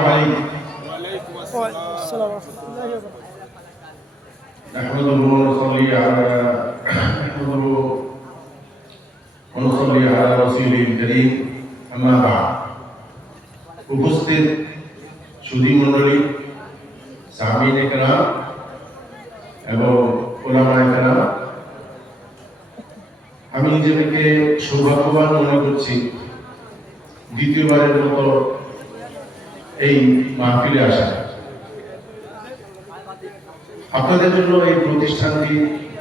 عليكم. وعليكم السلام ورحمة الله وبركاته. نحمده ونصلي على رسوله الكريم. أما بعد. উপস্থিত সুধী মণ্ডলী, সামিনে কেরাম এবং ওলামায়ে কেরাম, আমি নিজেকে সৌভাগ্যবান মনে করছি দ্বিতীয়বারের মতো এই মাহফিলে আসা। আপনাদের জন্য এই প্রতিষ্ঠানটি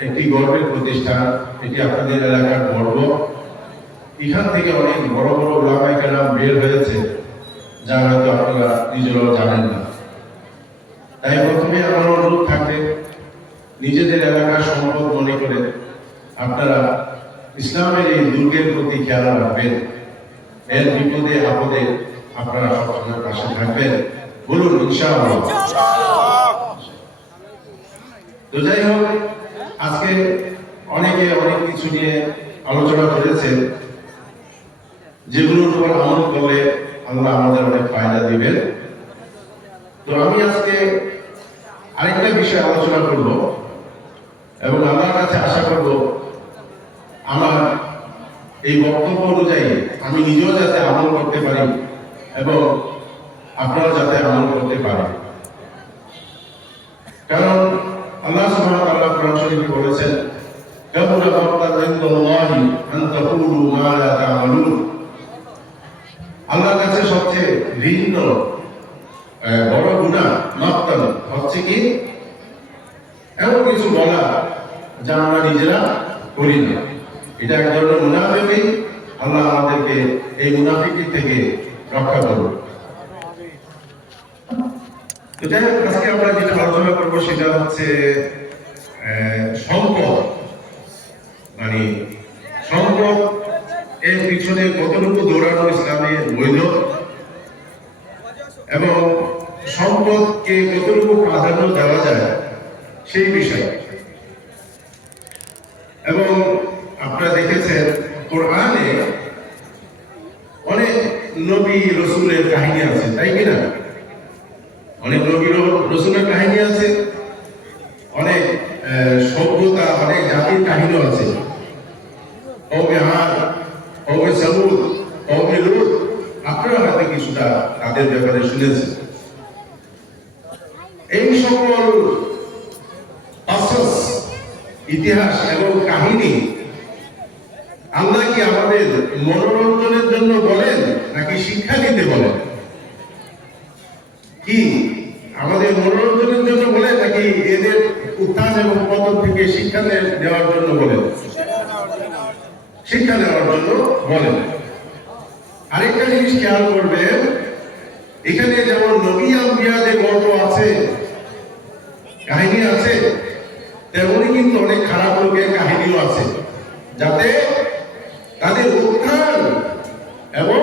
একটি গর্বের প্রতিষ্ঠান, এটি আপনাদের এলাকার গর্ব। এখান থেকে অনেক বড় বড় ওলামায়ে কেরাম বের হয়েছে, যা হয়তো আপনারা নিজেরাও জানেন না। তাই প্রথমে আমার অনুরোধ থাকবে, নিজেদের এলাকার সম্পদ মনে করে আপনারা ইসলামের এই দুর্গের প্রতি খেয়াল রাখবেন। এর বিপদে আপদে আপনারা সবসময় পাশে থাকবেন। বলুন ইনশাআল্লাহ। তো যাই হোক, আজকে অনেকে অনেক কিছু নিয়ে আলোচনা করেছে, যেগুলোর উপর আমল করলে আল্লাহ আমাদের অনেক ফায়দা দিবেন। তো আমি আজকে আরেকটা বিষয়ে আলোচনা করব এবং আল্লাহর কাছে আশা করব আমার এই বক্তব্য অনুযায়ী আমি নিজেও যাতে আমল করতে পারি এবং আপনারা যাতে আমল করতে পারেন। কারণ আল্লাহ সুবহানাহু ওয়া তাআলা কোরআন শরীফে বলেছেন, কাবুরা মাক্তান ইনদাল্লাহি আন তাকুলু মা লা তা'মালুন। আল্লাহর কাছে সবচেয়ে ঘৃণ্য বড় গুনাহ মাক্তান হচ্ছে কি, এমন কিছু বলা যা আমরা নিজেরা করি না। এটা এক ধরনের মুনাফিকি। আল্লাহ আমাদেরকে এই মুনাফিকি থেকে রক্ষা করুন। তো যাই হোক, আজকে আমরা যেটা আলোচনা করবো সেটা হচ্ছে সম্পদ। মানে সম্পদ এর পিছনে কতটুকু দৌড়ানো ইসলামে বৈধ এবং সম্পদকে কতটুকু প্রাধান্য দেওয়া যায় সেই বিষয়ে। এবং আপনারা দেখেছেন কোরআনে অনেক নবী রসুলের কাহিনী আছে, তাই কিনা? অনেক নবী রসুলের কাহিনী আছে, অনেক সভ্যতা, অনেক জাতির কাহিনীও আছে। কওমে আদ, কওমে সামুদ, কওমে লূত, আপনারা হয়তো কিছুটা তাদের ব্যাপারে শুনেছেন। এই সকল কিসস, ইতিহাস এবং কাহিনী আল্লাহ কি আমাদের মনোরঞ্জনের জন্য বলেন নাকি শিক্ষা দিতে বলেন? কি আমাদের মনোরঞ্জনের জন্য বলেন নাকি এদের উত্থান এবং পতন থেকে শিক্ষা নেওয়ার জন্য বলেন? শিক্ষা নেওয়ার জন্য বলেন। আরেকটা জিনিস খেয়াল করবেন, এখানে যেমন নবী আম্বিয়াদের গল্প আছে, কাহিনী আছে, তেমনি কিন্তু অনেক খারাপ লোকের কাহিনীও আছে, যাতে তাদের উত্থান এবং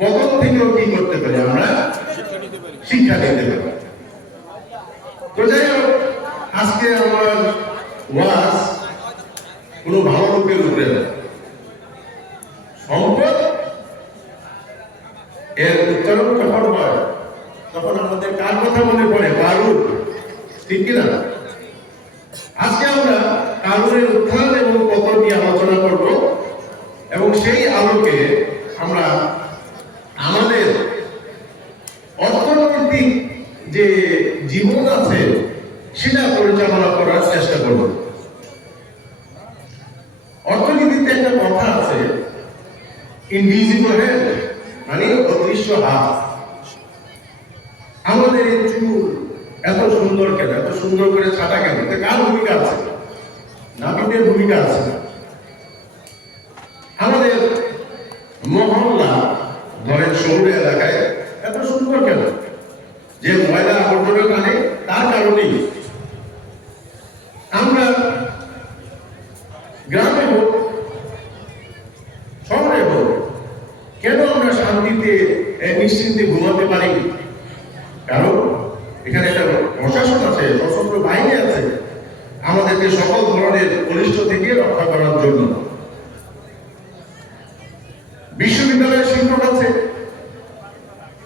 পতন থেকেও কি করতে পারি, আমরা শিক্ষা দিতে পারি। তো যাই হোক, আজকে আমার ওয়াজ কোনো ভালো লোকের উপরে না। সম্পদ এর উচ্চারণ যখন হয় তখন আমাদের কার কথা মনে পড়ে? কারুন, ঠিক কিনা? আজকে আমরা কারুনের উত্থান এবং পতন নিয়ে আলোচনা করব এবং সেই আলোকে আমরা আমাদের অর্থনৈতিক যে জীবন আছে সেটা পরিচালনা করার চেষ্টা করব। অর্থনীতিতে একটা কথা আছে, ইনভিজিবল হ্যান্ড, মানে অদৃশ্য হাত। আমাদের এই চুল এত সুন্দর কেন, এত সুন্দর করে ছাটা কেন? কার ভূমিকা আছে? নাবিদের ভূমিকা আছে। আমাদের মহল্লা, ধরেন শহরে এলাকায় এত সুন্দর কেন? যে ময়লা আবর্জনা টানে তার কারণেই। আমরা গ্রামে হোক, শহরে হোক, কেন আমরা শান্তিতে নিশ্চিন্তে ঘুমাতে পারি? কারণ এখানে একটা প্রশাসন আছে, সশস্ত্র বাহিনী আছে আমাদেরকে সকল ধরনের অনিষ্ট থেকে রক্ষা করার জন্য। বিশ্ববিদ্যালয়ের শিক্ষক আছে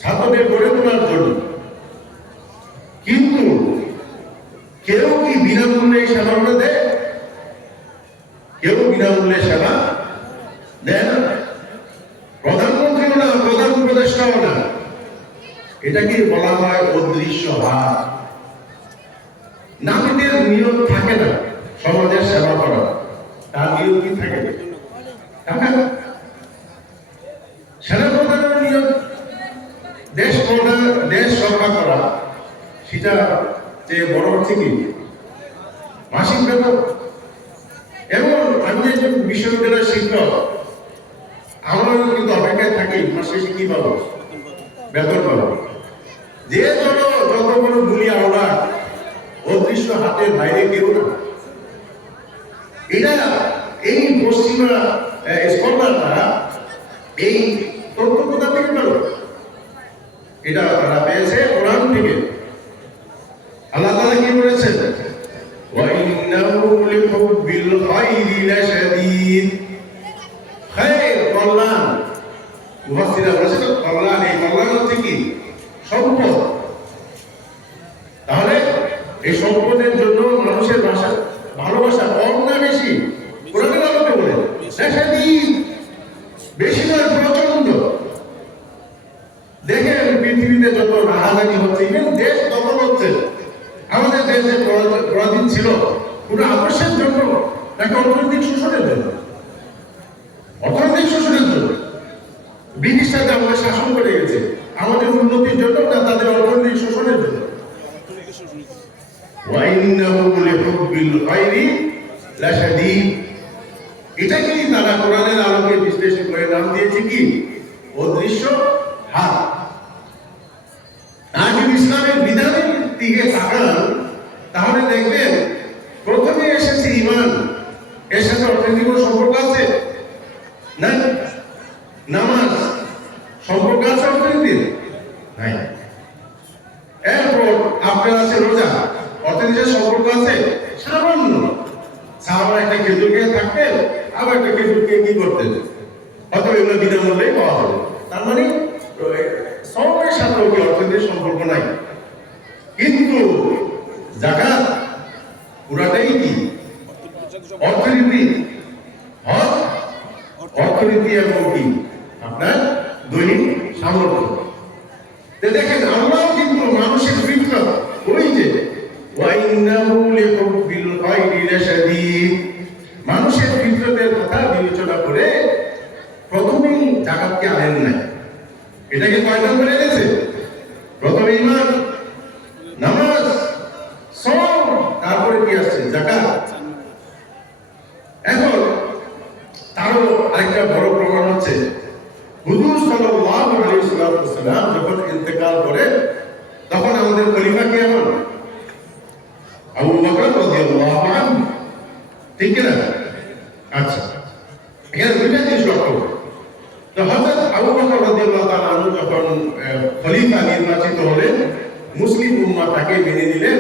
ছাত্রদের গড়ে তোলার পরিষেবার জন্য। কিন্তু কেউ কি বিনামূল্যে সেবাগুলো দেয়? কেউ বিনামূল্যে সেবা দেয় না। প্রধানমন্ত্রীও না, প্রধান উপদেষ্টাও না। এটাকে বলা হয় অদৃশ্য হাত। নাপিতের নিয়ম থাকে না সমাজের সেবা করা, তার নিয়ম কি থাকে? টাকা। সেনাপ্রধানের নিয়ম দেশ রক্ষা করা, সেটা যে বড় হচ্ছে কি মাসিক বেতন। এবং আমি যে বিশ্ববিদ্যালয়ের শিক্ষক, আমারও কিন্তু অপেক্ষায় থাকি মাসে কি পাবো, বেতন পাবো। যে যত বড় গুলি আওড়া, অদৃশ্য হাতের বাইরে কেউ না। এটা এই পশ্চিমা স্কলাররা এই তথ্য কোথা থেকে পেল? এটা তারা পেয়েছে কোরআন থেকে। আল্লাহ তাআলা কি বলেছেন? ওয়া ইন্নাহু লিহুব্বিল খায়রি লাশাদীদ। খায়র, কল্যাণ। মুফাসসিররা বলেছেন কল্যাণ, এই কল্যাণ হচ্ছে কি? সম্পদ। তাহলে এই সম্পদের জন্য মানুষের ভালোবাসা কম না বেশি? কোরআনের আলোকে বলে লাশাদীদ, বেশি নয়, প্রচন্ড। দেখেন পৃথিবীতে যত রাহাজানি হচ্ছে, ইভেন দেশ দখল হচ্ছে। আমাদের দেশে পরাধীন ছিল পুরো আদর্শের জন্য, নাকি অর্থনৈতিক শোষণের জন্য? অর্থনৈতিক শোষণের জন্য। ব্রিটিশরা আমাদের শাসন করে গেছে আমাদের উন্নতির জন্য না তাদের অর্থনৈতিক শোষণের জন্য? এটাকেই তারা কোরআনের আলোকে বিশ্লেষণ করে নাম দিয়েছে কি? অদৃশ্য হাত। আর যদি ইসলামের বিধানের দিকে তাকান, তাহলে দেখবেন প্রথমে এসেছে ঈমান। এর সাথে অর্থনৈতিক সম্পর্ক আছে না? নামাজ সম্পর্ক আছে অর্থনীতির? নাই। এরপর আপনার আছে রোজা, অর্থনীতির সম্পর্ক আছে সামান্য। সাহাবারা একটা খেজুর খেয়ে থাকতেন, আবার একটা খেজুর খেয়ে কি করতেন? হয়তো এগুলো বিনামূল্যেই পাওয়া যাবে। তার মানে সবের সাথে কি অর্থনীতির সম্পর্ক নাই। কিন্তু যাকাত পুরাটাই কি অর্থনীতি। হজ অর্থনীতি এবং কি আপনার দৈনিক সামর্থ্য। দেখেন আল্লাহ কিন্তু মানুষের ফিতরত, ওই যে মানুষের ফিতরতের কথা বিবেচনা করে প্রথমেই যাকাতকে আনেন নাই। এটাকে কয় নম্বর এনেছে? প্রথমে ঈমান, নামাজ, সাওম, তারপরে কি আসছে? যাকাত। এখন তারও আরেকটা বড় প্রমাণ হচ্ছে হুজুর সাল্লাল্লাহু আলাইহি ওয়াসাল্লাম যখন ইন্তেকাল করেন, তখন আমাদের খলিফা কে হন? আবু বকর রাদিয়াল্লাহু আনহু, ঠিক না? আচ্ছা, এখানে দুইটা জিনিস লক্ষ্য করুন। তো হযরত আবু বকর রাদিয়াল্লাহু তাআলা আনহু যখন খলিফা নির্বাচিত হলেন, মুসলিম উম্মাহ তাকে মেনে নিলেন।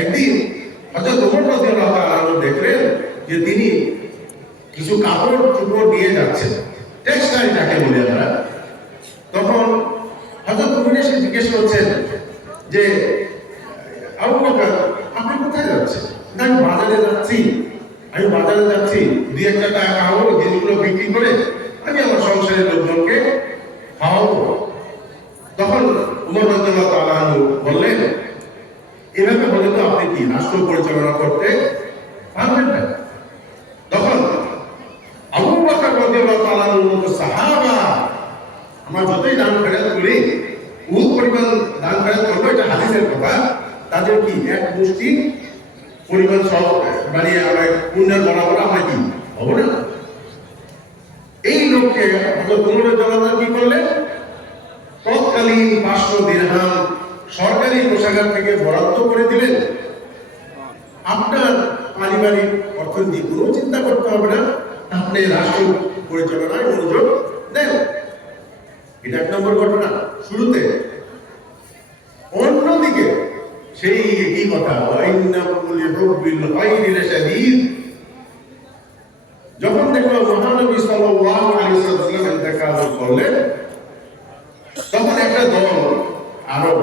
একদিন হযরত ওমর রাদিয়াল্লাহু তাআলা আনহু দেখলেন যে তিনি কিছু কাপড় চোপড় নিয়ে যাচ্ছেন, টেক্সটাইল যাকে বলি আমরা। তখন হযরত ওমর এসে জিজ্ঞেস করছেন যে আবু বকর, আপনি কোথায় যাচ্ছেন? আমি বাজারে যাচ্ছি। দুই একটা টাকা খাওয়াবো, জিনিসগুলো বিক্রি করে আমি আমার সংসারের লোকজনকে খাওয়াবো। তখন ওমর রাদিয়াল্লাহু তাআলা আনহু বললেন, এভাবে বলে তো আপনি কি রাষ্ট্র পরিচালনা করতে পারবেন না। তখন আবু বকর রাদিয়াল্লাহু তাআলা আনহুর মতো সাহাবা, আমরা যতই দান খয়রাত করি, উহুদ পরিমাণ দান খয়রাত করবো, এটা হাদিসের কথা, তাদের কি এক মুষ্টি পরিমাণ সব মানে আমরা পুণ্যের বরাবর আমরা কি হবো না? এই লোককে হযরত ওমর রাদিয়াল্লাহু তাআলা কি করলেন? তৎকালীন 500 দিরহাম সরকারি কোষাগার থেকে বরাদ্দ করে দিলেন। আপনার পারিবারিক অর্থনীতি কোনো চিন্তা করতে হবে না, আপনি রাষ্ট্র পরিচালনায় মনোযোগ দেন। এটা এক নম্বর ঘটনা শুরুতে। অন্যদিকে সেই একই কথা, যখন দেখলো মহানবী সাল্লাল্লাহু আলাইহি ওয়াসাল্লাম ইন্তেকাল করলেন, তখন একটা দল আর আরব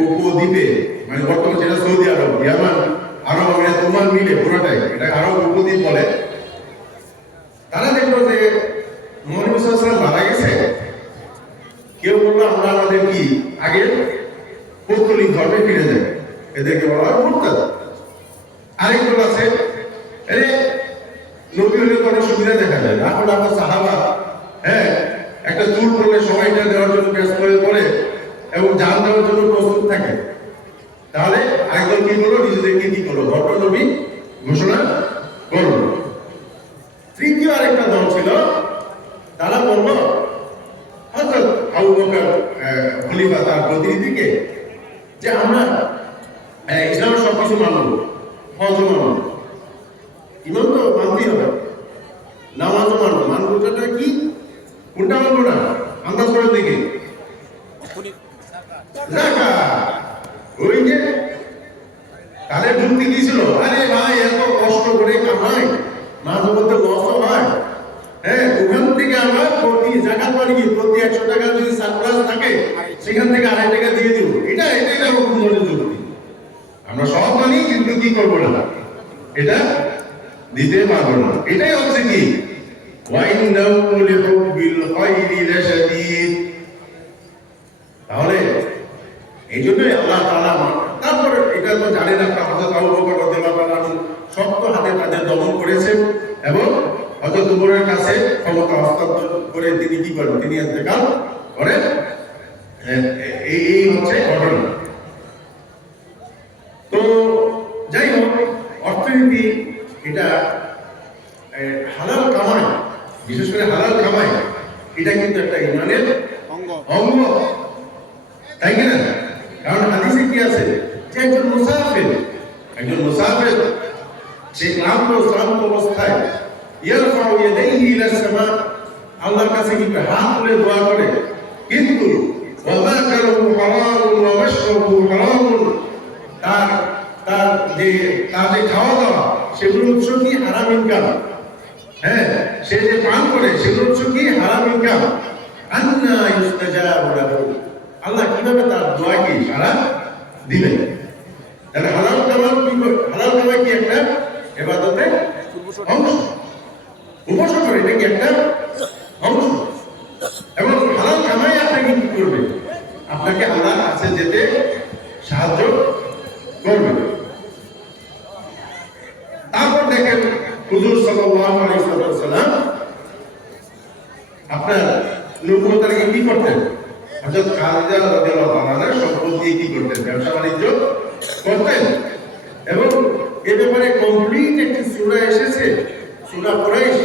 উপদ্বীপে, মানে বর্তমানে যেটা সৌদি আরব, ইয়ামান, আরব আমিরাত, ওমান মিলে পুরোটাই এটা আরব উপদ্বীপ বলে। তারা দেখলো যে মুহাম্মদ সাল্লাল্লাহু আলাইহি ওয়াসাল্লাম মারা গেছে। কেউ বললো আমরা আমাদের কি আগে পৌত্তলিক ধর্মে ফিরে যাই, এদেরকে বলা হয় মুরতাদ। আরেকজন আছে নবী হলে কোনো সুবিধা দেখা যায় না, এখন আমরা সাহাবা একটা চুল পড়লে সময়টা দেওয়ার জন্য ব্যস্ত হয়ে পড়ে এবং জান দেওয়ার জন্য প্রস্তুত থাকে। তাহলে আরেকজন কি করলো, নিজেদেরকে কি করলো, ধর্ম নবী ঘোষণা করলো। তৃতীয় আরেকটা দল ছিল, তারা বলল হযরত আবু বকর খলিফা তার প্রতিনিধিকে যে আমরা ইসলামের সবকিছু মানব, হজও মানব, ইমান তো মানতেই হবে, নামাজও মানব, মানবটা কি কোনটা মানবো না আন্দাজ করার দিকে ওই যে তাদের যুক্তি কি ছিল, আরে ভাই এত কষ্ট করে কামাই, মাঝে মধ্যে লসও হয়, ওখান থেকে আমরা প্রতি জাকাত মানে কি প্রতি 100 টাকা যদি সারপ্লাস থাকে সেখান থেকে 2.5 টাকা দিয়ে দিব, এটাই আমার মূল্যের যুক্তি। আমরা সব মানি কিন্তু কি করবো না, এটা দিতে পারবো না। এটাই হচ্ছে কি তাহলে এই জন্যই আল্লাহ তাআলা, তারপরে এটা তো জানেন আপনারা, হযরত আবু বকর রাদিয়াল্লাহু আনহু শক্ত হাতে তাদের দমন করেছেন এবং হযরত উমরের কাছে ক্ষমতা হস্তান্তর করে তিনি কি করেন, তিনি ইন্তেকাল করেন। এই হচ্ছে ঘটনা। তো যাই হোক, অর্থনীতি এটা হালাল কামাই, বিশেষ করে হালাল কামাই, এটা কিন্তু একটা ইমানের অঙ্গ, তাই কিনা? কারণ হাদিসে কি আছে যে একজন মুসাফির সে ক্লান্ত অবস্থায় ইয়ারফাউ ইয়াদাইহি ইলা সামা, আল্লাহর কাছে কি হাত তুলে দোয়া করে, কিন্তু ওয়া মাকারু হারামুন ওয়া মাশরাবু হারামুন, তার যে খাওয়া দাওয়া সেগুলো উৎস কি হারাম ইনকাম, সে যে পান করে সেগুলো উৎস কি হারাম ইনকাম। আন্না ইউস্তাজাবু লাহু, আল্লাহ কিভাবে তার দোয়া কি সাড়া দিবেন? তাহলে হালাল কামাই কি একটা ইবাদতের অংশ, উপসর্গ, এটা কি একটা অংশ। এবং হালাল কামাই আপনাকে কি করবে, আপনাকে আল্লাহর কাছে যেতে সাহায্য করবে। তারপর দেখেন হুজুর সাল্লাল্লাহু আলাইহি ওয়াসাল্লাম আপনার নবুয়তের আগে কি করতেন, হযরত খাদিজা রাদিয়াল্লাহু তাআলার সম্পদ দিয়ে কি করতেন, ব্যবসা বাণিজ্য করতেন। এবং এ ব্যাপারে কমপ্লিট একটি সূরা এসেছে, সূরা কুরাইশ,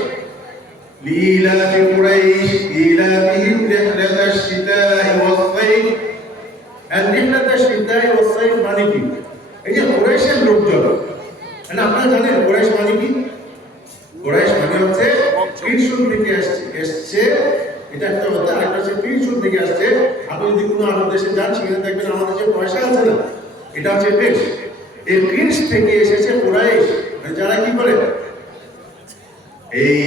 লিলাফি কুরাইশ ইলাফিহিম রিহলাতাশ শিতাই ওয়াস সাইফ। আর রিহলাতাশ শিতাই ওয়াস সাইফ মানে কি? এই যে কুরাইশের লোকজন, আপনারা জানেন কুরাইশ মানে কি? কুরাইশ মানে হচ্ছে কৃষক থেকে এসছে, এটা একটা হচ্ছে, আরেকটা হচ্ছে কৃষক থেকে আসছে। আপনি যদি কোনো আরব দেশে যান সেখানে দেখবেন আমাদের যে পয়সা আছে না, এটা হচ্ছে পেশ, এই পেশ থেকে এসেছে কুরাইশ, যারা কি করে এই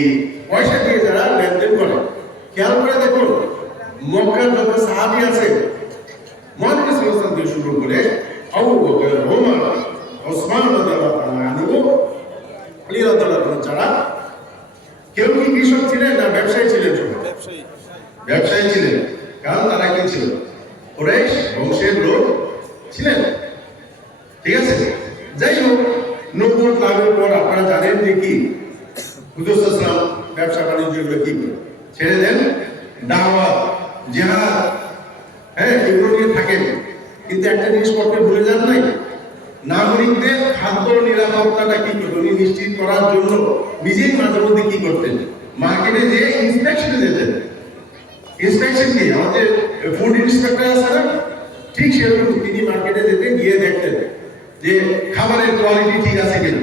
পয়সা দিয়ে যারা লেনদেন করে। খেয়াল করে দেখুন মক্কার যত সাহাবী আছে, মুহাম্মদ সাল্লাল্লাহু আলাইহি ওয়াসাল্লাম থেকে শুরু করে আবু বকর, ওমর, ওসমান রাদিয়াল্লাহু আনহু, আলী রাদিয়াল্লাহু আনহু, যারা কেউ কি কৃষক ছিলেন না ব্যবসায়ী ছিলেন? ব্যবসায়ী ছিলেন। কারণ তারা কি ছিল, কুরাইশ বংশের লোক ছিলেন। ঠিক আছে, যাই হোক, নবুয়ত লাভের পর আপনারা জানেন যে কি হুজুর সাল্লাল্লাহু আলাইহি ওয়াসাল্লাম ব্যবসা বাণিজ্য এগুলো কি ছেড়ে দেন, দাওয়াত, জিহাদ, এগুলো নিয়ে থাকেন। কিন্তু একটা জিনিস করতে ভুলে যান নাই, নাগরিকদের খাদ্য নিরাপত্তাটা কি উনি নিশ্চিত করার জন্য নিজেই মাঝে মধ্যে কি করতেন, মার্কেটে যে ইন্সপেকশনে যেতেন। ইন্সপেকশন কি আমাদের ফুড ইন্সপেক্টর আছে না, ঠিক সেরকম তিনি মার্কেটে যেতেন, গিয়ে দেখতেন যে খাবারের কোয়ালিটি ঠিক আছে কিনা।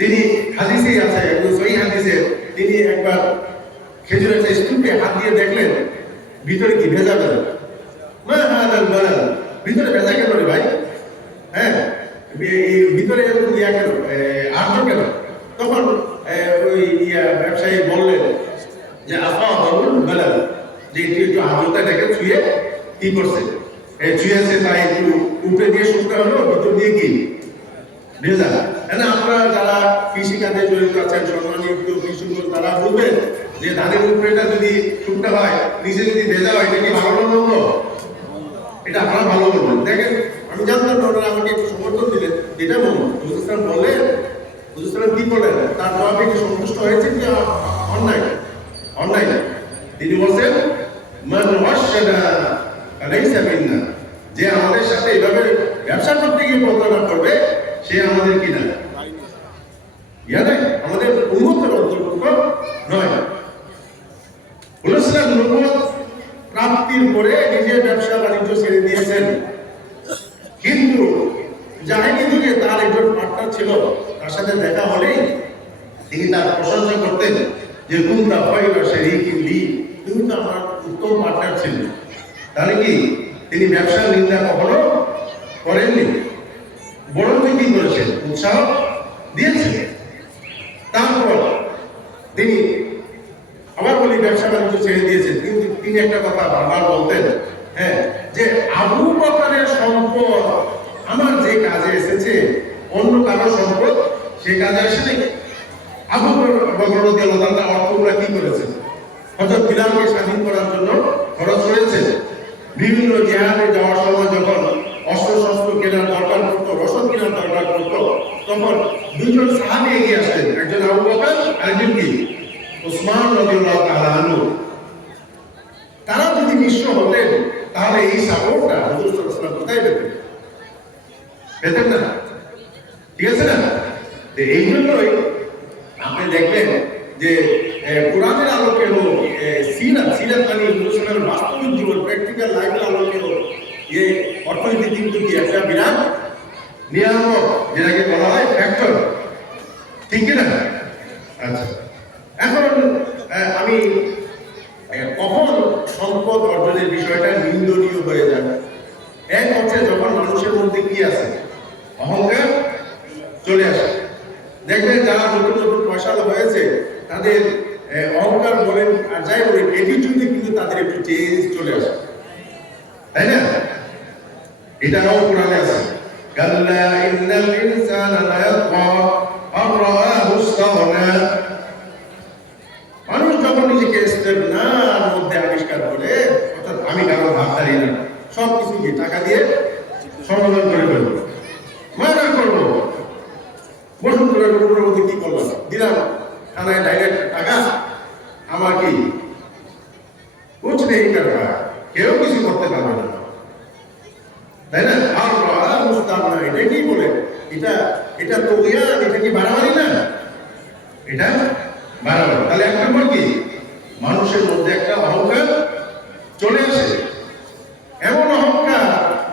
তিনি হাদিসে আছে, একদম সহি হাদিসে, তিনি একবার খেজুরের একটা স্তূপে হাত দিয়ে দেখলেন ভিতরে কি ভেজা ভেজা, ভিতরে ভেজা কেন রে ভাই, ভিতরে এরকম ইয়া কেন, আর্দ্র কেন? তখন ওই ব্যবসায়ী বললেন যে যে একটু আর্দ্রতা দেখে ছুঁয়ে কি করছে, ছুঁয়েছে তাই একটু উপরে দিয়ে শুকনো হলো, ভিতর দিয়ে কি ভেজা। না আপনারা যারা কৃষিকাজে জড়িত আছেন, সম্মানিত কৃষক, তারা বলবেন যে ধানের উপরেটা যদি শুকনো হয়, নিচে যদি ভেজা হয়, এটা কি ভালো না মন্দ? এটা আপনারা ভালো বলবেন। দেখেন, আমি জানতাম না, ওনারা আমাকে একটু সমর্থন দিলেন, এটা মন্দ। হুজুর সাহেব বললেন, হুজুর সাহেব কি বলেন, তার জবাবে কি সন্তুষ্ট হয়েছে কি অন্যায়? অন্যায় না। তিনি বলছেন, মান ওয়াশাদা আলাইসা মিন্না, যে আমাদের সাথে এইভাবে ব্যবসা করতে গিয়ে প্রতারণা করবে, সে আমাদের কি না, আমাদের উম্মতের অন্তর্ভুক্ত নয়। বলেছিলেন নবুয়ত প্রাপ্তির পরে নিজের ব্যবসা বাণিজ্য ছেড়ে দিয়েছেন, কিন্তু জাহেলি যুগে তার একজন পার্টনার ছিল, তার সাথে দেখা হলেই তিনি তার প্রশংসা করতেন যে কুনতা খায়রা শারীকিন লি, তুমি তো আমার উত্তম পার্টনার ছিলেন। তাহলে কি তিনি ব্যবসার নিন্দা কখনো করেননি, বরং কি করেছেন, উৎসাহ দিয়েছেন। তারপর তিনি আবার বলি ব্যবসা বাণিজ্য ছেড়ে দিয়েছেন, কিন্তু তিনি একটা কথা বারবার বলতেন, হ্যাঁ, যে আবু বকরের সম্পদ আমার যে কাজে এসেছে, অন্য কারো সম্পদ সে কাজে আসেনি। আবু বকর রাদিয়াল্লাহু তাআলা অর্থগুলো কি করেছেন? হযরত বিলালকে স্বাধীন করার জন্য খরচ করেছেন। বিভিন্ন জিহাদে যাওয়ার সময় যখন অস্ত্র শস্ত্র কেনার দরকার পড়তো, রসদ কেনার দরকার পড়তো, তখন দুইজন সাহাবী এগিয়ে আসতেন, একজন আবু বকর, আরেকজন কি উসমান রাদিয়াল্লাহু তাআলা আনহু। তারা যদি নিঃস্ব হতেন, তাহলে এই সাপোর্টটা হুজুর সাল্লাল্লাহু আলাইহি ওয়াসাল্লাম কোথায় পেতেন? পেতেন না, ঠিক আছে না? এই জন্যই আপনি দেখবেন যে কোরআনের আলোকে হোক, সিরাত মানে মুসলমানের বাস্তবিক জীবন, প্র্যাকটিক্যাল লাইফের আলোকে হোক, এই অর্থনীতি কিন্তু কি একটা বিরাট নিয়ামক, যেটাকে বলা হয় ফ্যাক্টর, ঠিক না? আচ্ছা, এখন আমি কখন সম্পদ অর্জনের বিষয়টা নিন্দনীয় হয়ে যাবে? এক হচ্ছে যখন মানুষের মধ্যে কি আছে, অহংকার চলে আসে। দেখবেন যারা নতুন নতুন পয়সা হয়েছে, তাদের অহংকার বলেন আর যাই বলেন, অ্যাটিটিউডে কিন্তু তাদের একটু চেঞ্জ চলে আসে, তাই না? এটাও কোরআনে আছে, কাল্লা ইন্নাল ইনসানা লায়াতগা আন রাআহু ইসতাগনা। মানুষ যখন নিজেকে ইস্তেগনার মধ্যে আবিষ্কার করে, অর্থাৎ আমি কারো ভাগদারি না, সব কিছু দিয়ে টাকা দিয়ে সমাধান করে ফেলবো, মানা করবো, বসুন্ধরার উপরের মধ্যে কি করলাম, দিলাম থানায় ডাইরেক্ট টাকা, আমার কি কুছ নেই করবা, কেউ কিছু করতে পারবে না, তাই না? আর মুস্তাব না, এটা কি বলে, এটা তো এটা কি বাড়াবাড়ি না? এটা বাড়াবাড়ি। তাহলে এক নম্বর কি, মানুষের মধ্যে একটা অহংকার চলে আসে, এমন অহংকার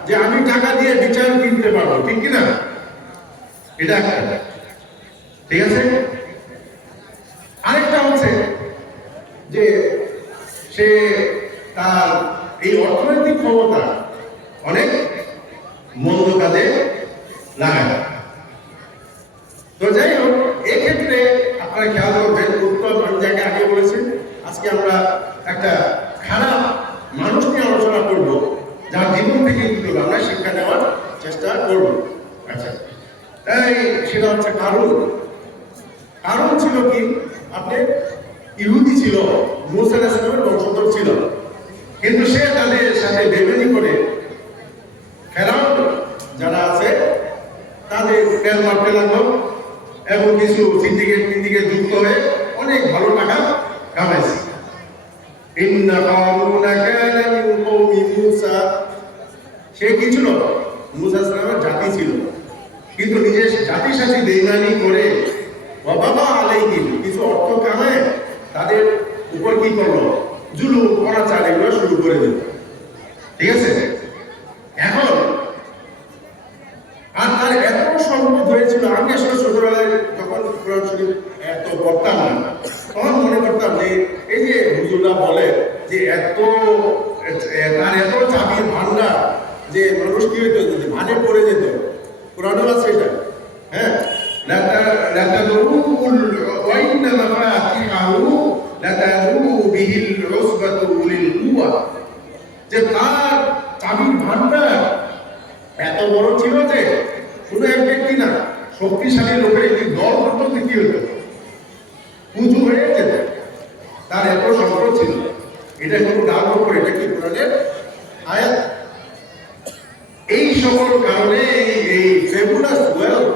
যে আমি টাকা দিয়ে বিচার কিনতে পারবো, ঠিক কিনা? এটা একটা, ঠিক আছে। আরেকটা হচ্ছে যে সে তার এই অর্থনৈতিক ক্ষমতা অনেক মন্দ কাজে লাগায়। তো যাই হোক, এক্ষেত্রে আপনারা খেয়াল করবেন, উত্তর যাকে আগে বলেছেন, আজকে আমরা একটা খারাপ মানুষ নিয়ে আলোচনা করব, যার জীবন থেকে কিন্তু আমরা শিক্ষা নেওয়ার চেষ্টা করব। আচ্ছা, তাই সেটা হচ্ছে কারণ ছিল কি, আপনি ইহুদি ছিল, মুসা আলাইহিস সালামের বংশধর ছিল, কিন্তু সে তাদের সাথে বেইমানি করে ফেরাউন যারা আছে তাদের তেল মারতে লাগলো, এবং কিছু সিন্ডিকেট যুক্ত হয়ে অনেক ভালো টাকা কামাইছে। ইন্না কারুনা কানা মিন কওমি মূসা, সে কি ছিল? মূসা সালামের জাতি ছিল, কিন্তু নিজের জাতির সাথে বেইমানি করে বাবা আলাইহি কিছু অর্থ কামায় তাদের উপর কি করলো, জুলুম অনাচার এগুলো শুরু করে দিল, ঠিক আছে। এখন আর তার এত সম্পদ হয়েছিল, আমি আসলে ছোটবেলায় যখন কোরআন শরীফ এত পড়তাম না, তখন মনে করতাম যে এই যে হুজুররা বলে যে তার এত চাবির ভান্ডার, যে মানুষ কি হইতো, যদি ভানে পড়ে যেত, কোরআনও আছে এটা, হ্যাঁ, যে তার চাবির ভান্ডার এত বড় ছিল যে কোনো এক ব্যক্তি না, শক্তিশালী লোকের একটি দল পর্যন্ত কি হতো, পুজো হয়ে যেত, তার এত সম্পদ ছিল। এটা কোনো ডাল করে, এটা কি কোরআনের আয়াত। এই সকল কারণে এই ফেবুলাস ওয়েলথ,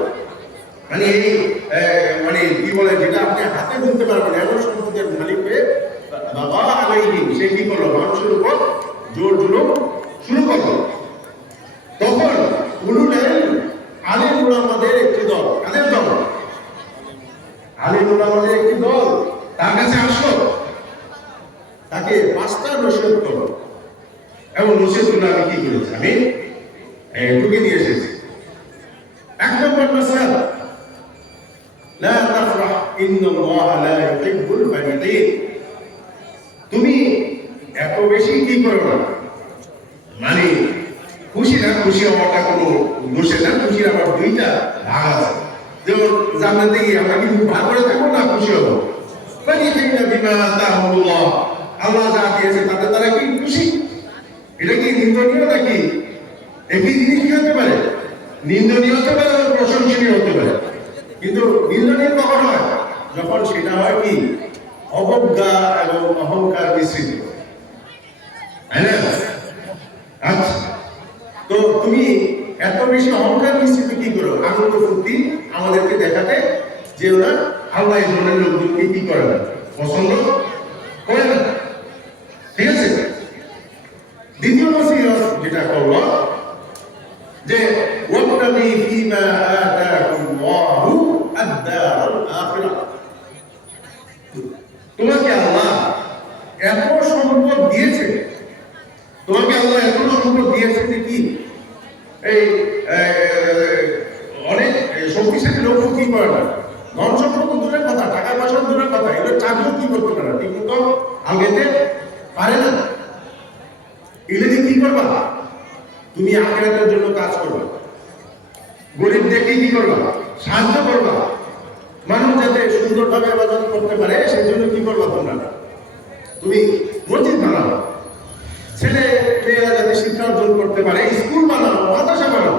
মানে এই মানে কি বলে, যেটা আপনি হাতে গুনতে পারবেন এমন সম্পদের মালিক হয়ে বাবা আলাইহিম, সে কি করলো, মানুষের উপর জোর জুলুম শুরু করলো। তখন উলুল ইলম, আলিম উলামাদের একটি দল, কাদের দল, আলিম উলামাদের একটি দল তার কাছে আসলো, তাকে 5টা নসিহত করলো। এবং নসিহতগুলো আমি কি করেছি, আমি ঢুকে নিয়ে এসেছি। 1 নম্বর নসিহত, লা তাফরাহ ইন্নাল্লাহা লা ইউহিব্বুল ফারিহিন। তুমি এত বেশি কি করো না, মানে খুশি না, খুশি হওয়াটা কোনো দোষে না, খুশির আবার 2টা ভাগ আছে। যেমন জান্নাতে গিয়ে আমরা কি ভাগ করে থাকবো না, খুশি হবো, ফারিহিনা বিমা আতাহুল্লাহ, আল্লাহ যা দিয়েছে তাতে তারা কি খুশি। এটা কি নিন্দনীয় নাকি? একই জিনিস কি হতে পারে, নিন্দনীয় হতে পারে, প্রশংসনীয় হতে পারে। কিন্তু নিন্দনীয় কখন হয়, যখন সেটা হয় কি অবজ্ঞা এবং অহংকার মিশ্রিত, তাই না? আচ্ছা, তো তুমি এত বেশি অহংকার মিশ্রিত কি করো, আনন্দ ফুর্তি আমাদেরকে দেখাতে যে ওরা আল্লাহ এই ধরনের লোকদেরকে কি করে না, পছন্দ করে না। ঠিক আছে। দ্বিতীয় নসিহত যেটা করলো যে ওয়াত্তাবি ফীমা আতাকুল্লাহু আদ-দারুল আখিরাহ। তোমাকে আল্লাহ এত সম্পদ দিয়েছে, তোমাকে আল্লাহ এত সম্পদ দিয়েছে যে কি এই অনেক শক্তিশালী লোক কি করে না, ধন সম্পদ দূরের কথা, টাকা পয়সা দূরের কথা, এগুলো চাকরিও কি করতে পারে, ঠিক মতো আগেতে পারে না। এগুলো দিয়ে কি করবা, তুমি আখিরাতের জন্য কাজ করবা, গরিবদেরকে কি করবা, সাহায্য করবা, মানুষ যাতে সুন্দরভাবে ইবাদত করতে পারে সেজন্য কি করবা, তুমি মসজিদ বানাও, ছেলে মেয়েরা যাতে শিক্ষা অর্জন করতে পারে স্কুল বানাও, মাদ্রাসা বানাও।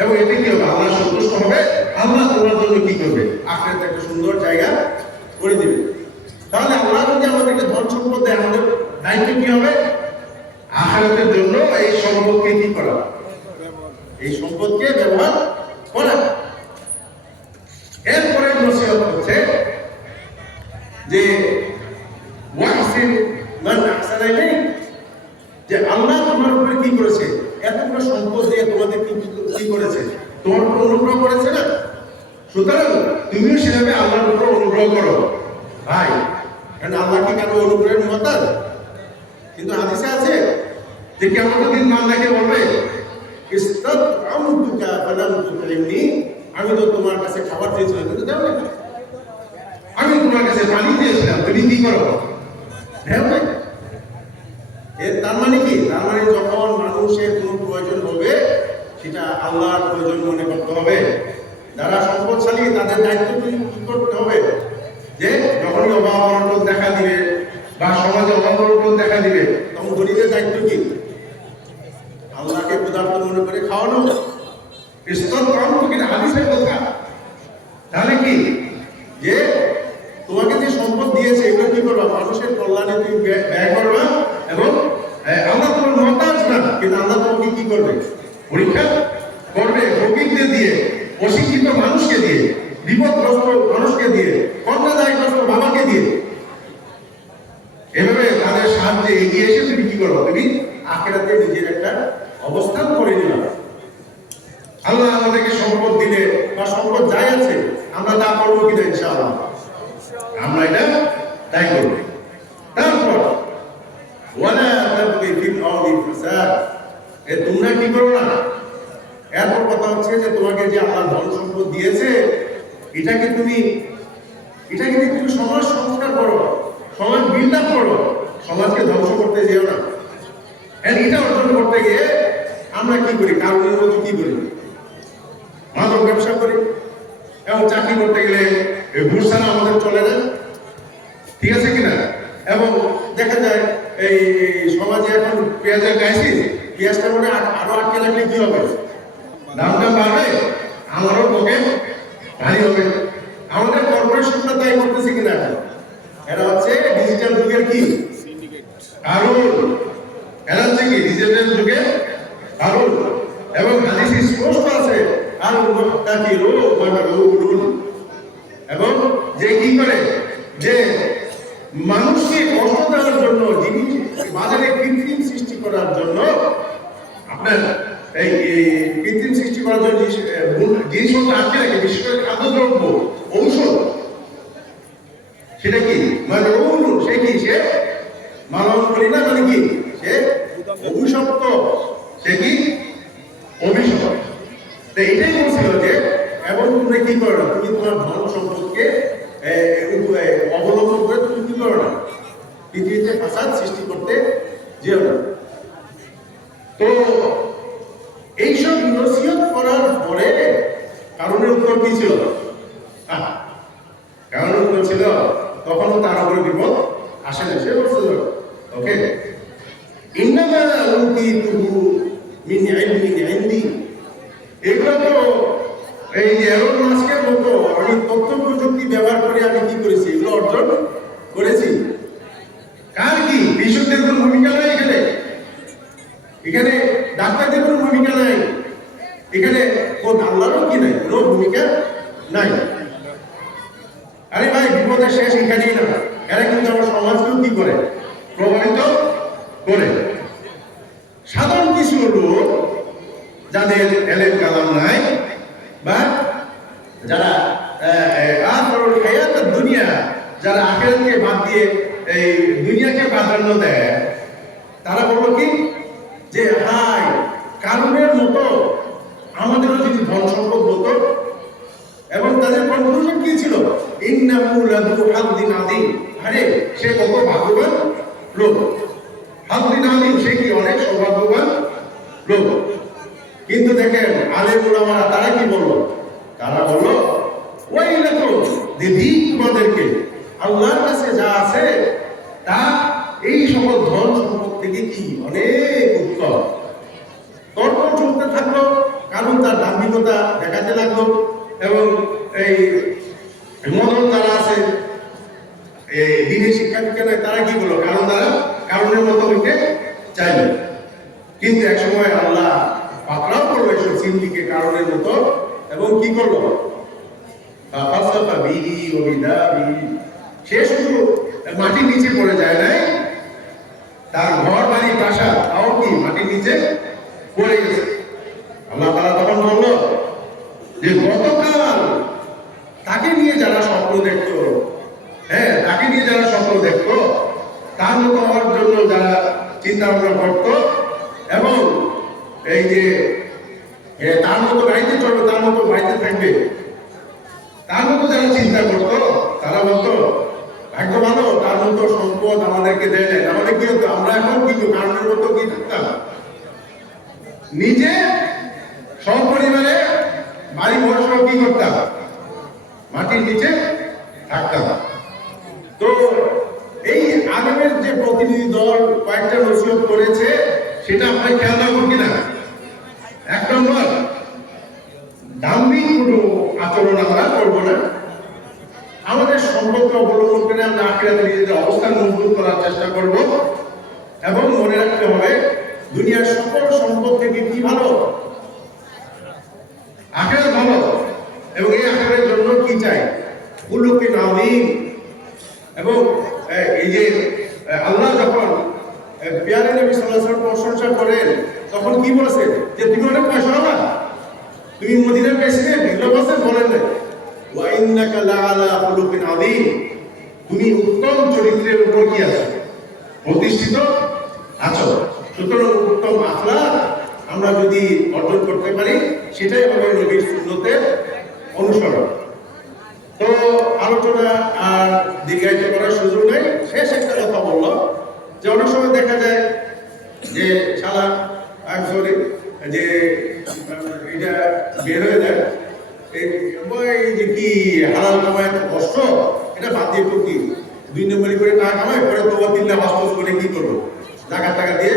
এবং এতে কি হবে, আল্লাহ সন্তুষ্ট হবে, আল্লাহ তোমার জন্য কি করবে, আখিরাতে একটা সুন্দর জায়গা করে দিবে। তাহলে আল্লাহ যদি আমাদেরকে ধন সম্পদ দেয়, আমাদের দায়িত্ব কি হবে, আখিরাতের জন্য এই সম্পদকে কি করা, এই সম্পদকে ব্যবহার করা। এরপরে নসিহত হচ্ছে যে ওয়াহসিন মান আহসানা ইলাইক, যে আল্লাহ তোমার উপরে কি করেছে, এতগুলো সম্পদ দিয়ে তোমাদের কি করেছে, তোমার উপর অনুগ্রহ করেছে না, সুতরাং তুমিও সেভাবে আল্লাহর উপর অনুগ্রহ করো ভাই। কারণ আল্লাহ কি কারো অনুগ্রহের মহতাজ? কিন্তু হাদিসে আছে যে কিয়ামতের দিন আল্লাহকে বলবে ইসতাতআমতুকা ফালাম তুতঈমনি, আমি তো তোমার কাছে খাবার চেয়েছিলাম কিন্তু দাও না, আমি তোমার কাছে পানি দিয়েছিলাম তুমি কি করো, দাও না। এর তার মানে কি, তার মানে যখন মানুষের কোনো প্রয়োজন হবে সেটা আল্লাহর প্রয়োজন মনে করতে হবে। যারা সম্পদশালী তাদের দায়িত্ব কি করতে হবে, যে যখনই অভাব অনটন দেখা দিবে বা সমাজে অভাব অনটন দেখা দিবে, তখন গরিবের দায়িত্ব কি, আল্লাহকে ক্ষুধার্ত মনে করে খাওয়ানো। হাদিসের কথা। তাহলে কি যে তোমাকে যে সম্পদ দিয়েছে এগুলো কি করবা, মানুষের কল্যাণে তুমি ব্যয় করবা, এবং আল্লাহ তোমার মহতাজ না, কিন্তু আল্লাহ তোমাকে কি করবে, পরীক্ষা করবে, ফকিরদের দিয়ে, অশিক্ষিত মানুষকে দিয়ে, বিপদগ্রস্ত মানুষকে দিয়ে, কন্যাদায়গ্রস্ত বাবাকে দিয়ে, এভাবে তাদের সাহায্যে এগিয়ে এসে তুমি কি করবো, তুমি আখিরাতে নিজের একটা অবস্থান করে নিবা। আল্লাহ আমাদেরকে সম্পদ দিলে বা সম্পদ যাই আছে আমরা তা করবো কিনা, ইনশাআল্লাহ আমরা এটা তাই করবো। তারপর ওয়ালা তাবগি ফিল আরদি ফাসাদ, তোমরা কি করো না, এরপর কথা হচ্ছে যে তোমাকে যে আল্লাহ ধন সম্পদ দিয়েছে এটাকে তুমি সমাজ সংস্কার করো, সমাজ বিল্ড আপ করো, সমাজকে ধ্বংস করতে যেও না। এটা অর্জন করতে গিয়ে আমরা কি করি, কারণের মধ্যে কি করি, মাদক ব্যবসা করি, এবং চাকরি করতে গেলে ঘুষ ছাড়া আমাদের চলে না, ঠিক আছে কিনা। এবং দেখা যায় এই সমাজে এখন পেঁয়াজের ক্রাইসিস, পেঁয়াজটা মনে আরো আটকে রাখলে কি হবে? দামটা বাড়বে, আমারও পকে ভারী হবে। আমাদের কর্পোরেশনটা তাই করতেছে কিনা এখন? এরা হচ্ছে ডিজিটাল যুগের কি কারণ, এরা হচ্ছে কি ডিজিটাল যুগের কারণ। এবং হাদিসে স্পষ্ট আছে আর মুত্তাকিরু ওয়া মাগরুরুন, এবং যে কি করে, যে মানুষকে কষ্ট দেওয়ার জন্য, যিনি বাজারে কৃত্রিম সৃষ্টি করার জন্য, আপনার এই কৃত্রিম সৃষ্টি করার জন্য জিনিসপত্র আটকে রাখে, বিশেষ করে খাদ্যদ্রব্য, ঔষধ, সেটা কি মাগরুরুন, সে কি, সে মানব করি না, মানে কি, সে অভিশপ্ত, সে কি অভিশপ্ত। তো এটাই বলছিল যে এবং তুমি কি করো না, তুমি তোমার ধন সম্পদকে অবলম্বন করে তুমি কি করো না, পৃথিবীতে ফাসাদ সৃষ্টি করতে যেও না। তো এইসব নসিহত করার পরে কারণের উত্তর কি ছিল? কারণের উত্তর ছিল তখনও তার উপরে বিপদ আসে না। সে বলছিল ওকে, ইন্নামা উতীতুহু মিন ইলমিন ইনদি, এগুলো তো এই এরন মাস্কের মতো আমি তথ্য প্রযুক্তি ব্যবহার করে আমি কি করেছি, এগুলো অর্জন করেছি। কার কি বিশুদ্ধের কোনো ভূমিকা নাই এখানে, এখানে ডাক্তারদের কোনো ভূমিকা নাই, এখানে কোন আল্লাহরও কি নাই, কোনো ভূমিকা নাই। আরে ভাই, বিপদের শেষ এখানেই না। এরা কিন্তু আমার সমাজকেও কি করে, প্রভাবিত করে। সাধারণ কিছু লোক যাদের এলেম কালাম নাই, বা যারা দুনিয়া, যারা আখিরাতকে বাদ দিয়ে এই দুনিয়াকে প্রাধান্য দেয়, তারা বলল কি যে হাই কারণের মতো আমাদেরও যদি ধন সম্পদ হতো। এবং তাদের কনক্লুশন কি ছিল? ইন্নাহু লাযু হাযযিন আযীম, আরে সে কত ভাগ্যবান লোক, হাযযিন আযীম, সে কি অনেক সৌভাগ্যবান লোক। কিন্তু দেখেন আলেম উলামারা তারা কি বলল? তারা বলল ওয়াইলাকুম, দিদি তোমাদেরকে আল্লাহর কাছে যা আছে তা এই সকল ধন সম্পদ থেকে কি অনেক উত্তম। তর্ক চলতে থাকলো, কারণ তার দাম্ভিকতা দেখাতে লাগলো। এবং এই মদন যারা আছে, এই দিনের শিক্ষা বিজ্ঞানে তারা কি বললো? কারণ তারা কারণের মতো হইতে চাইবে। কিন্তু এক সময় আল্লাহ পাকড়াও করলো এসব সিন্দিকে কারণের মতো, এবং কি করলো? সে শুধু মাটির নিচে পড়ে যায় নাই, তার ঘর বাড়ি প্রাসাদ তাও কি মাটির নিচে পড়ে গেছে। আল্লাহ তাআলা তখন বললো যে গতকাল তাকে নিয়ে যারা স্বপ্ন দেখতো, হ্যাঁ তাকে নিয়ে যারা স্বপ্ন দেখতো, তার মতো হওয়ার জন্য যারা চিন্তা ভাবনা করতো, এবং এই যে তার মতো গাড়িতে চলবে, তার মতো বাড়িতে থাকবে, তার মতো যারা চিন্তা করতো, তারা বলতো ভাগ্য ভালো, তার মতো সম্পদ আমাদেরকে দেয় নাই। আমাদের কি হতো? আমরা এখন কিন্তু কারণের মতো কি থাকতাম, নিজে সপরিবারে বাড়ি ঘর সব কি করতাম, মাটির নিচে থাকতাম। তো এই আলেমের যে প্রতিনিধি দল কয়েকটা নসিহত করেছে, সেটা আমরা খেয়াল রাখবো কিনা? এক নম্বর, দাম্ভিক কোনো আচরণ আমরা করবো না। আমাদের সম্পদকে অবলম্বন করে আমরা আখিরাতে নিজেদের অবস্থান মজবুত করার চেষ্টা করব। এবং মনে রাখতে হবে দুনিয়ার সকল সম্পদ থেকে কি ভালো? আখিরাত ভালো। এবং এই আখিরাতের জন্য কি চাই? খুলুকিন আযীম। এবং এই যে আল্লাহ যখন প্যারে নবী সাল্লাল্লাহু আলাইহি ওয়াসাল্লাম প্রশংসা করেন, তখন কি বলেছে? যে তুমি অনেক পয়সা হবা, তুমি মদিনার প্রেসিডেন্ট, এগুলো বলছে, বলেন না ওয়া ইন্নাকা লাআলা খুলুকিন আযীম, তুমি উত্তম চরিত্রের উপর কি আছো? প্রতিষ্ঠিত আছো। সুতরাং উত্তম আখলাক আমরা যদি অর্জন করতে পারি, সেটাই হবে নবীর সুন্নতের অনুসরণ। তো আলোচনা আর দীর্ঘায়িত করার সুযোগ নেই। শেষ একটা কথা বললো যে অনেক সময় দেখা যায় যে শালা সরি যে এটা বের হয়ে যায়, এই যে কি হালাল কামাই এত কষ্ট, এটা বাদ দিয়ে তো কি 2 নম্বরই করে টাকা কামাই, পরে তোমার দিল্লা হস্ত করে কি করবো? জাকাত টাকা দিয়ে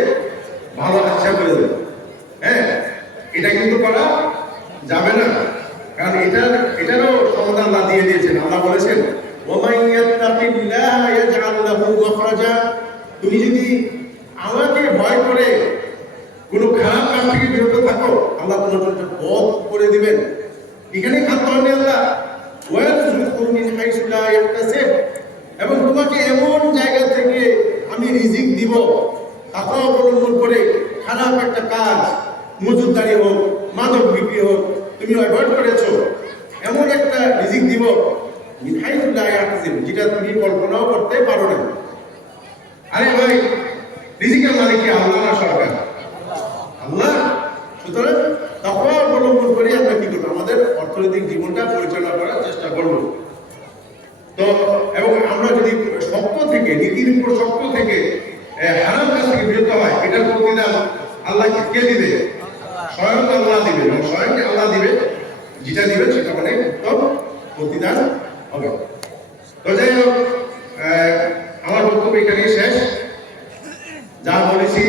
ভালো আচ্ছা করে দেবে। হ্যাঁ, এটা কিন্তু করা যাবে না, কারণ এটারও সমাধান আল্লাহ দিয়ে দিয়েছেন। আল্লাহ বলেছেন ওয়ামান ইয়াত্তাকিল্লাহ ইয়াজআল লাহু মাখরাজা, তুমি যদি আমাকে ভয় করে কোনো খারাপ কাজ থেকে বিরত থাকো, আল্লাহ তোমার জন্য একটা পথ করে দিবেন। এখানে খাদ্য হবে আল্লাহ ওয়ারযুকহু মিন হাইসু লা ইয়াহতাসিব, এবং তোমাকে এমন জায়গা থেকে আমি রিজিক দিব, তাকওয়া অবলম্বন করে খারাপ একটা কাজ, মজুদদারি হোক, মাদক বিক্রি হোক, তুমি অ্যাভয়েড করেছো, এমন একটা রিজিক দিব মিন হাইসু লা ইয়াহতাসিব, যেটা তুমি কল্পনাও করতে পারো না। আরে ভাই, রিজিকের মালিক কি আল্লাহ না সরকার? আল্লাহ। সুতরাং তাকওয়া অবলম্বন করে আমরা কি করবো, আমাদের অর্থনৈতিক জীবনটা পরিচালনা করার চেষ্টা করবো। তো এবং আমরা যদি শক্ত থেকে, নীতির উপর শক্ত থেকে হারাম কাজ থেকে বিরত হয়, এটার প্রতিদান আল্লাহ কে দিবে? স্বয়ং আল্লাহ দিবে, এবং স্বয়ং আল্লাহ দিবে, যেটা দিবে সেটা অনেক উত্তম প্রতিদান হবে। তো যাই হোক, আমার বক্তব্য এখানেই শেষ। যা বলেছি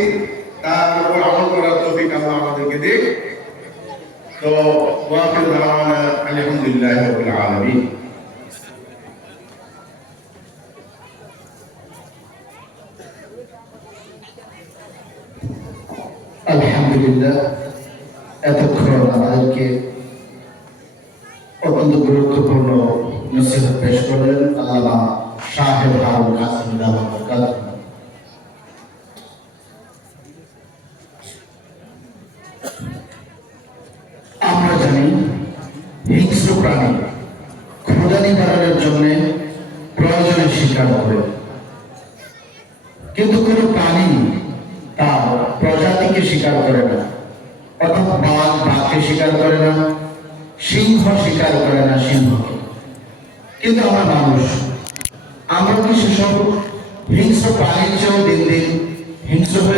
তার উপর আমল করার তৌফিক আল্লাহ আমাদেরকে দিক। তো ওয়াকিল দাওয়ানা আলহামদুলিল্লাহি রাব্বিল আলামিন। আলহামদুলিল্লাহ, এতক্ষণ আমাদেরকে অত্যন্ত গুরুত্বপূর্ণ নসিহত পেশ করলেন আল্লামা সাহেব হারুন কাসিম দাওয়াত বরকাতুহু। আমরা জানি হিংস্র প্রাণী ক্ষুধা নিবারণের জন্য প্রয়োজনে শিকার করে, কিন্তু কোন প্রাণী তার প্রজাতিকে শিকার করে না। অর্থাৎ বাঘ বাঘকে শিকার করে না, সিংহ শিকার করে না সিংহকে। কিন্তু আমরা মানুষ, আমরা কি সেসব হিংস্র প্রাণীর চেয়েও দিন দিন হিংস্র হয়ে